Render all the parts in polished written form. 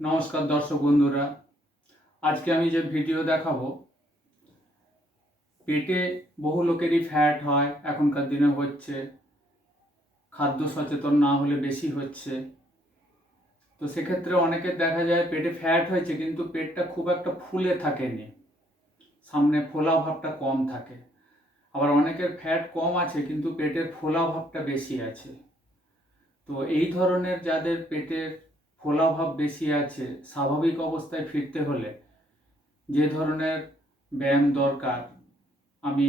নমস্কার দর্শক বন্ধুরা, আজকে আমি যে ভিডিও দেখাবো, পেটে বহু লোকেরই ফ্যাট হয়, এখনকার দিনে হচ্ছে, খাদ্য সচেতন না হলে বেশি হচ্ছে। তো সেক্ষেত্রে অনেকের দেখা যায় পেটে ফ্যাট হয়েছে কিন্তু পেটটা খুব একটা ফুলে থাকেনি, সামনে ফোলা ভাবটা কম থাকে। আবার অনেকের ফ্যাট কম আছে কিন্তু পেটের ফোলা ভাবটা বেশি আছে। তো এই ধরনের যাদের পেটের ফোলা ভাব বেশি আছে, স্বাভাবিক অবস্থায় ফিরতে হলে যে ধরনের ব্যায়াম দরকার, আমি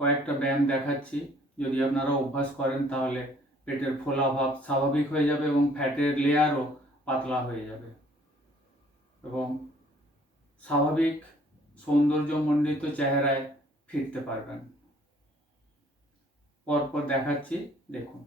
কয়েকটা ব্যায়াম দেখাচ্ছি। যদি আপনারা অভ্যাস করেন তাহলে পেটের ফোলা ভাব স্বাভাবিক হয়ে যাবে এবং ফ্যাটের লেয়ারও পাতলা হয়ে যাবে এবং স্বাভাবিক সৌন্দর্যমণ্ডিত চেহারায় ফিরতে পারবেন। পরপর দেখাচ্ছি, দেখুন।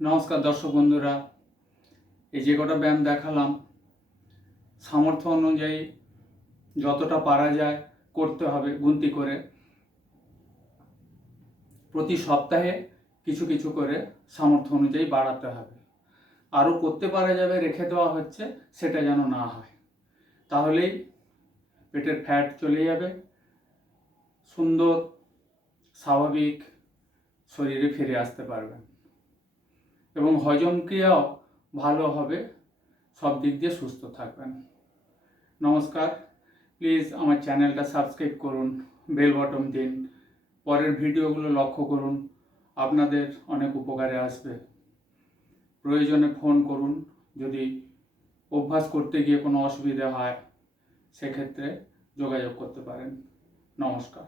নমস্কার দর্শক বন্ধুরা, এই যে কটা ব্যায়াম দেখালাম, সামর্থ্য অনুযায়ী যতটা পারা যায় করতে হবে গুনতি করে। প্রতি সপ্তাহে কিছু কিছু করে সামর্থ্য অনুযায়ী বাড়াতে হবে। আরও করতে পারা যাবে, রেখে দেওয়া হচ্ছে, সেটা যেন না হয়। তাহলেই পেটের ফ্যাট চলে যাবে, সুন্দর স্বাভাবিক শরীরে ফিরে আসতে পারবেন এবং হজম ক্রিয়াও ভালো হবে, সব দিক দিয়ে সুস্থ থাকবেন। নমস্কার, প্লিজ আমার চ্যানেলটা সাবস্ক্রাইব করুন, বেল বটন দিন, পরের ভিডিওগুলো লক্ষ্য করুন, আপনাদের অনেক উপকারে আসবে। প্রয়োজনে ফোন করুন, যদি অভ্যাস করতে গিয়ে কোনো অসুবিধা হয় সেক্ষেত্রে যোগাযোগ করতে পারেন। নমস্কার।